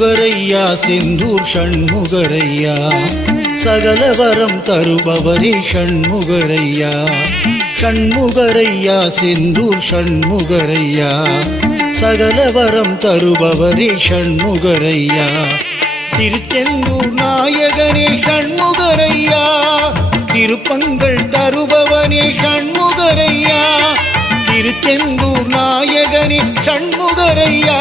ஷண்முகரையா செந்தூர் ஷண்முகரையா சகலவரம் தருபவரே ஷண்முகரையா ஷண்முகரையா செந்தூர் ஷண்முகரையா சகலவரம் தருபவரே ஷண்முகரையா திருச்செந்தூர் நாயகனே ஷண்முகரையா திருப்பங்கள் தருபவனே ஷண்முகரையா திருச்செந்தூர் நாயகனே ஷண்முகரையா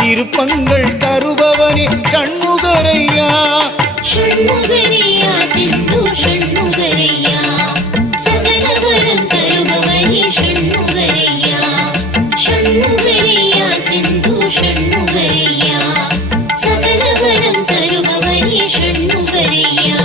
திருப்பங்கள் தருபவனே ஷண்முகரையா ஷண்முகரையா செந்தூர் ஷண்முகரையா சகலவரம் தருபவனே ஷண்முகரையா ஷண்முகரையா செந்தூர் ஷண்முகரையா சகலவரம் தருபவனே ஷண்முகரையா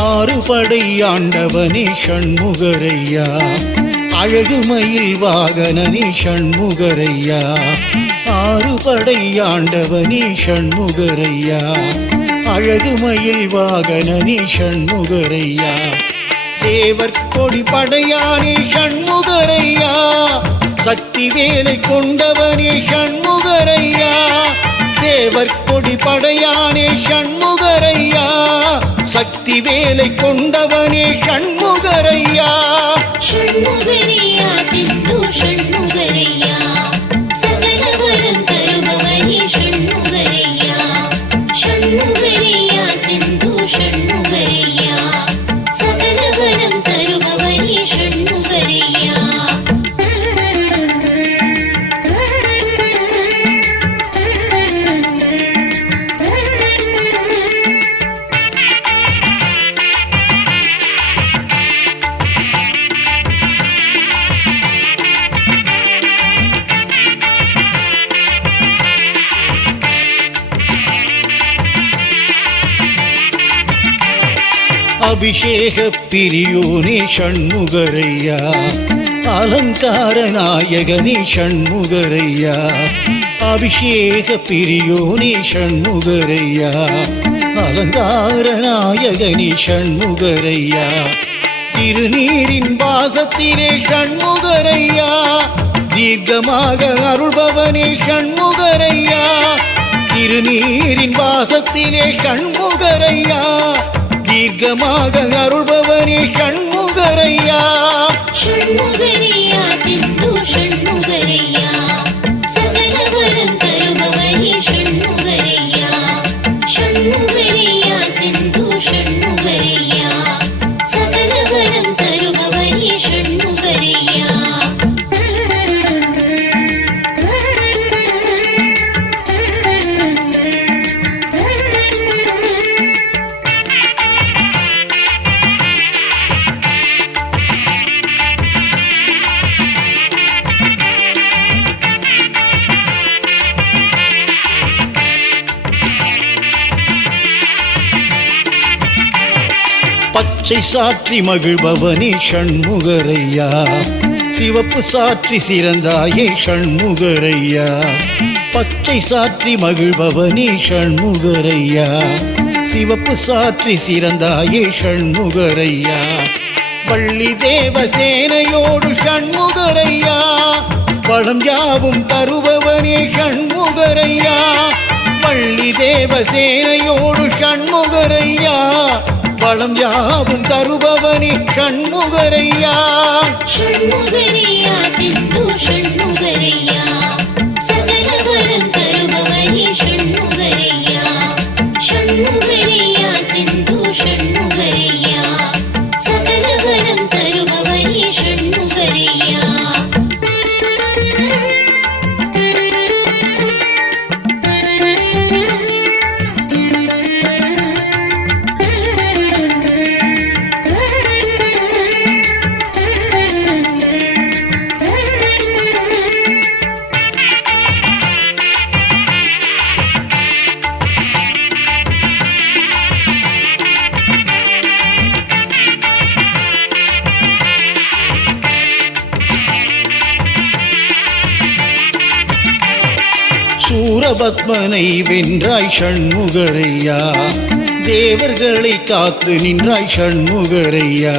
ஆறுபடை ஆண்டவனே ஷண்முகரையா அழகுமயில் வாகனனே ஷண்முகரையா ஆறுபடை ஆண்டவனே ஷண்முகரையா அழகுமயில் வாகனனே ஷண்முகரையா சேவற்கொடி படையானே ஷண்முகரையா சக்தி வேலை கொண்டவனே ஷண்முகரையா சேவற்கொடி படையானே ஷண்முகரையா சக்தி வேலை கொண்டவனே ஷண்முகரையா ஷண்முகரையா செந்தூர் ஷண்முகரையா சகலவரம் தருபவனே ஷண்முகரையா ஷண்முகரையா செந்தூர் ஷண்முகரையா சகலவரம் தருபவனே ஷண்முகரையா அபிஷேக பிரியோனே ஷண்முகரையா அலங்கார நாயகனே ஷண்முகரையா அபிஷேக பிரியோனே ஷண்முகரையா அலங்கார நாயகனே ஷண்முகரையா திருநீரின் வாசத்திலே ஷண்முகரையா தீர்க்கமாக அருள்பவனே ஷண்முகரையா திருநீரின் வாசத்திலே ஷண்முகரையா தீர்க்கமாக அருள்பவனே ஷண்முகரையா ஷண்முகரையா செந்தூர் ஷண்முகரையா சகலவரம் தருபவனே ஷண்முகரையா ஷண்முகரையா செந்தூர் ஷண்முகரையா சகலவரம் தருபவனே ஷண்முகரையா பச்சை சாற்றி மகிழ்பவனே ஷண்முகரையா சிவப்பு சாற்றி சிறந்தாயே ஷண்முகரையா பச்சை சாற்றி மகிழ்பவனே ஷண்முகரையா சிவப்பு சாற்றி சிறந்தாயே ஷண்முகரையா வள்ளி தேவசேனையோடு ஷண்முகரையா வளம் யாவும் தருபவனே ஷண்முகரையா வள்ளி தேவசேனையோடு ஷண்முகரையா வளம் யாவும் தருபவனே ஷண்முகரையா ஷண்முகரையா செந்தூர் ஷண்முகரையா சகலவரம் தருபவனே ஷண்முகரையா ஷண்முகரையா செந்தூர் ஷண்முகரையா சகலவரம் தருபவனே ஷண்முகரையா சூரபத்மனை வென்றாய் ஷண்முகரையா தேவர்களை காத்து நின்றாய் ஷண்முகரையா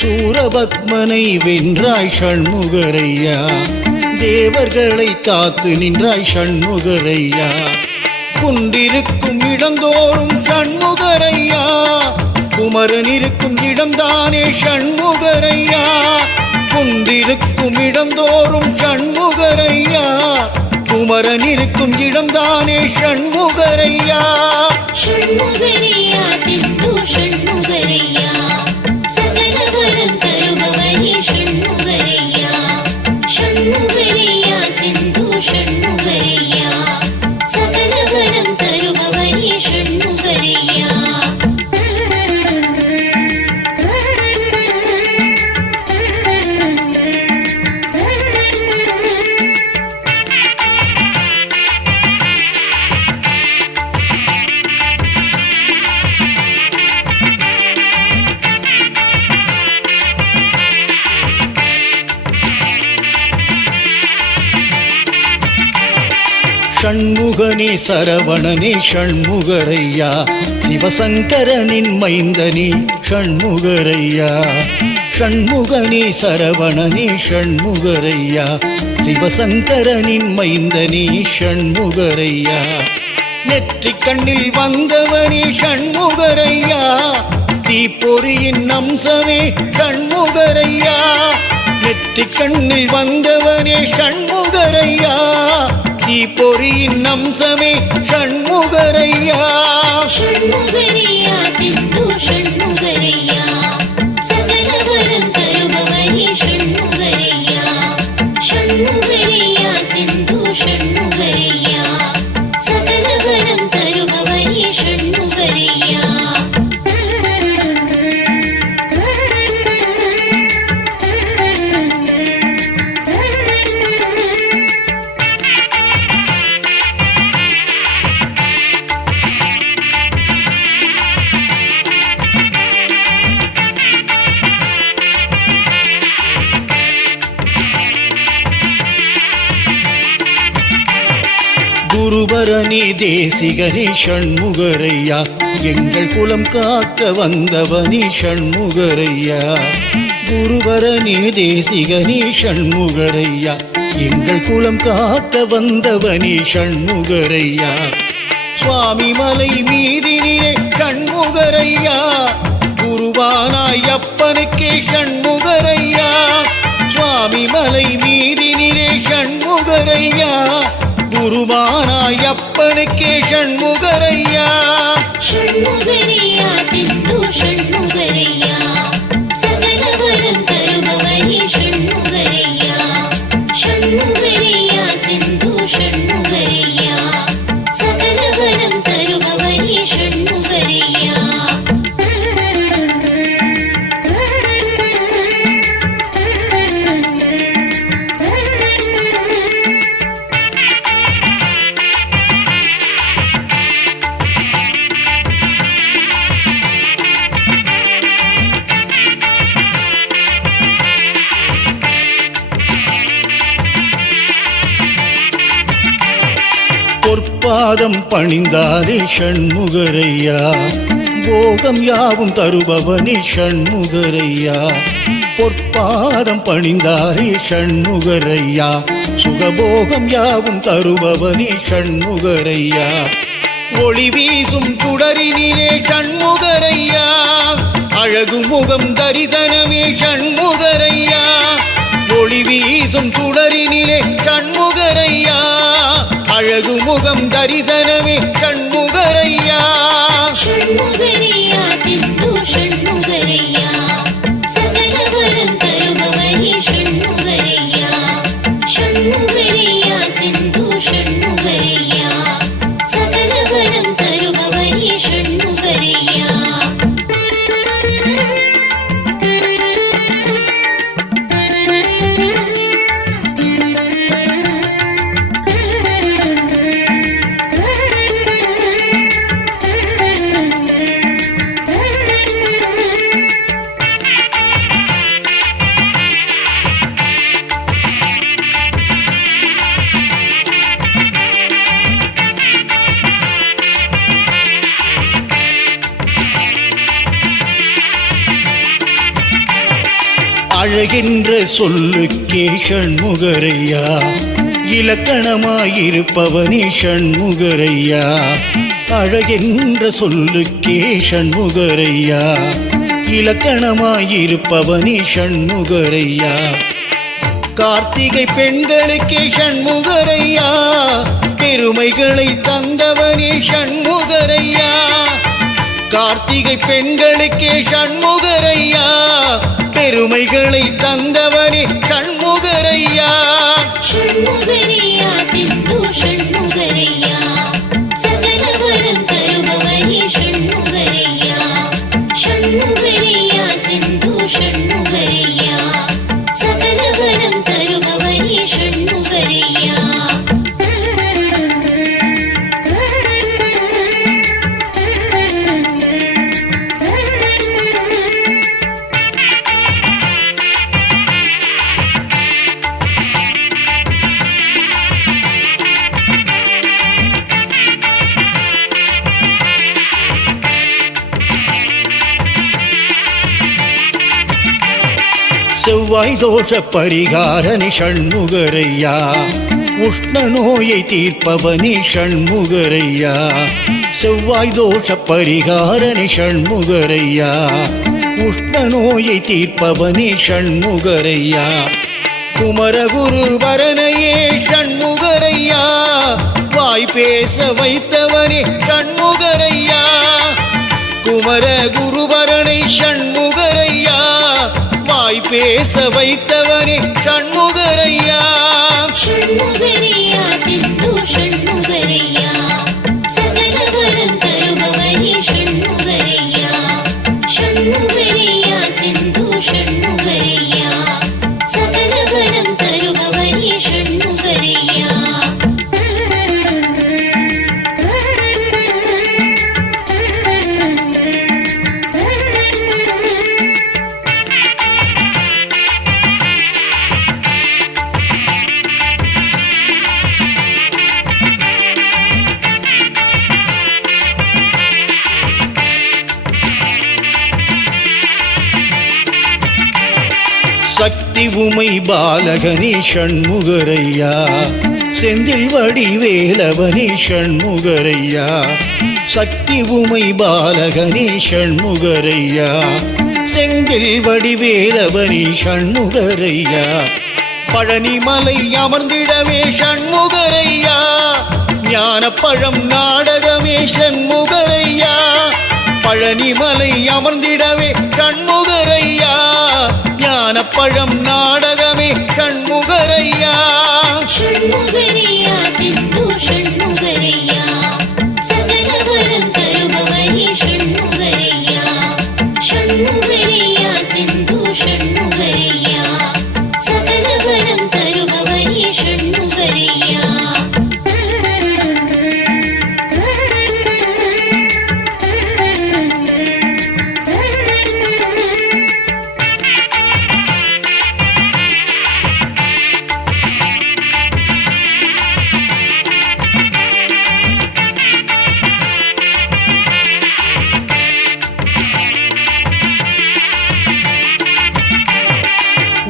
சூரபத்மனை வென்றாய் ஷண்முகரையா தேவர்களை காத்து நின்றாய் ஷண்முகரையா குன்றிருக்கும் இடந்தோறும் ஷண்முகரையா குமரன் இருக்கும் இடம்தானே ஷண்முகரையா குன்றிருக்கும் இடந்தோறும் ஷண்முகரையா குமரன் இருக்கும் இடம்தானே ஷண்முகரையா ஷண்முகரையா சித்து ஷண்முகரையா சகல வரம் தருபவனே ஷண்முகரையா ஷண்முகரையா சிந்து ஷண்முகரையா சகல வரம் தருபவனே ஷண்முகரையா ஷண்முகனே சரவணனே ஷண்முகரையா சிவசங்கரனின் மைந்தனே ஷண்முகரையா ஷண்முகனே சரவணனே ஷண்முகரையா சிவசங்கரனின் மைந்தனே ஷண்முகரையா நெற்றிக் கண்ணில் வந்தவனே ஷண்முகரையா தீப்பொறியின் அம்சமே ஷண்முகரையா நெற்றிக் கண்ணில் வந்தவனே ஷண்முகரையா தீப்பொறியின் அம்சமே ஷண்முகரையா ஷண்முகரையா சித்து ஷண்முகரையா சகல வரம் தருபவனே ஷண்முகரையா ஷண்முகரையா சிந்து ஷண்முகரையா சகல வரம் தருபவனே ஷண்முகரையா குருபரனே தேசிகனே ஷண்முகரையா எங்கள் குலம் காக்க வந்தவனே ஷண்முகரையா குருபரனே தேசிகனே ஷண்முகரையா எங்கள் குலம் காக்க வந்தவனே ஷண்முகரையா சுவாமி மலை மீதினிலே ஷண்முகரையா குருவானாய் அப்பனுக்கே ஷண்முகரையா சுவாமி மலை மீதினிலே ஷண்முகரையா குருவானாய் அப்பனுக்கே ஷண்முகரையா ஷண்முகரையா சித்து ஷண்முகரையா சகல வரம் தருபவனே ஷண்முகரையா ஷண்முகரையா சிந்து ஷண்முகரையா சகல வரம் தருபவனே ஷண்முகரையா பொற்பாதம் பணிந்தாரே ஷண்முகரையா போகம் யாவும் தருபவனே ஷண்முகரையா பொற்பாதம் பணிந்தாரே ஷண்முகரையா சுகபோகம் யாவும் தருபவனே ஷண்முகரையா ஒளி வீசும் குடரினிலே ஷண்முகரையா அழகு முகம் தரிசனமே ஷண்முகரையா ஒளி வீசும் சுடரினிலே ஷண்முகரையா அழகு முகம் தரிசனமே ஷண்முகரையா ஷண்முகரையா சித்து ஷண்முகரையா சகல வரம் தருபவனே ஷண்முகரையா ஷண்முகரையா சிந்து ஷண்முகரையா சகல வரம் தருபவனே ஷண்முகரையா அழகின்ற சொல்லுக்கே ஷண்முகரையா இலக்கணமாயிருப்பவனே ஷண்முகரையா அழகின்ற சொல்லுக்கே ஷண்முகரையா இலக்கணமாயிருப்பவனே ஷண்முகரையா கார்த்திகை பெண்களுக்கே ஷண்முகரையா பெருமைகளை தந்தவனே ஷண்முகரையா கார்த்திகை பெண்களுக்கே ஷண்முகரையா பெருமைகளை தந்தவனே ஷண்முகரையா ஷண்முகரையா சிந்து ஷண்முகரையா சகல வரம் தருபவனே ஷண்முகரையா ஷண்முகரையா சிந்து ஷண்முகரையா சகல வரம் தருபவனே ஷண்முகரையா செவ்வாய் தோஷ பரிகாரனி ஷண்முகரையா உஷ்ண நோயை தீர்ப்பவனி ஷண்முகரையா செவ்வாய் தோஷ பரிகாரனி ஷண்முகரையா உஷ்ண நோயை தீர்ப்பவனி ஷண்முகரையா குமரகுரு வரனையே ஷண்முகரையா வாய் பேச வைத்தவனே ஷண்முகரையா குமர குருவரனை ஷண்முகரையா வாய் பேச வைத்தவனே ஷண்முகரையா ஷண்முகரையா சிந்து ஷண்முகரையா சகல வரம் தருபவனே ஷண்முகரையா ஷண்முகரையா சிந்து ஷண்முகரையா சகல வரம் தருபவனே ஷண்முகரையா சக்தி உமை பாலகனி ஷண்முகரையா செந்தில் வடிவேலவனி ஷண்முகரையா சக்தி உமை பாலகனி ஷண்முகரையா செந்தில் வடிவேலவனி ஷண்முகரையா பழனிமலை அமர்ந்திடவே ஷண்முகரையா ஞானப்பழம் நாடகமே ஷண்முகரையா பழனிமலை அமர்ந்திடவே ஷண்முகரையா ஞானப்பழம் நாடகமே ஷண்முகரையா ஷண்முகரையா சிந்து ஷண்முகரையா சகல வரம் தருபவனே ஷண்முகரையா ஷண்முகரையா சிந்து ஷண்முகரையா சகல வரம் தருபவனே ஷண்முகரையா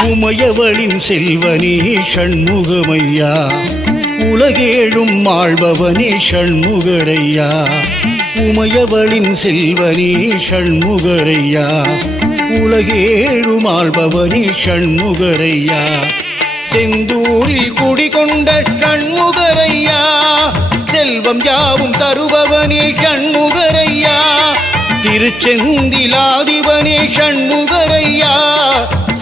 உமையவளின் செல்வனே ஷண்முகமையா உலகேழும் ஆள்பவனே ஷண்முகரையா உமையவளின் செல்வனே ஷண்முகரையா உலகேழும் ஆள்பவனே ஷண்முகரையா செந்தூரில் குடிகொண்ட ஷண்முகரையா செல்வம் யாவும் தருபவனே ஷண்முகரையா திருச்செந்திலாதிபனே ஷண்முகரையா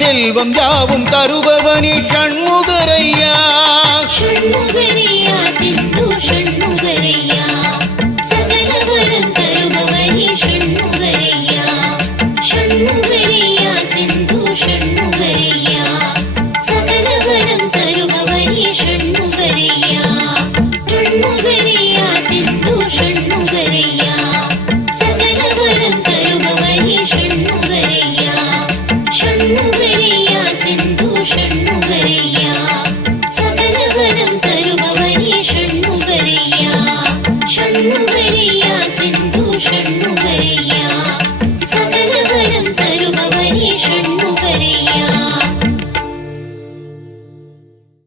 செல்வம் யாவும் தருபவனே ஷண்முகரையா ஷண்முகரையா சிந்து ஷண்முகரையா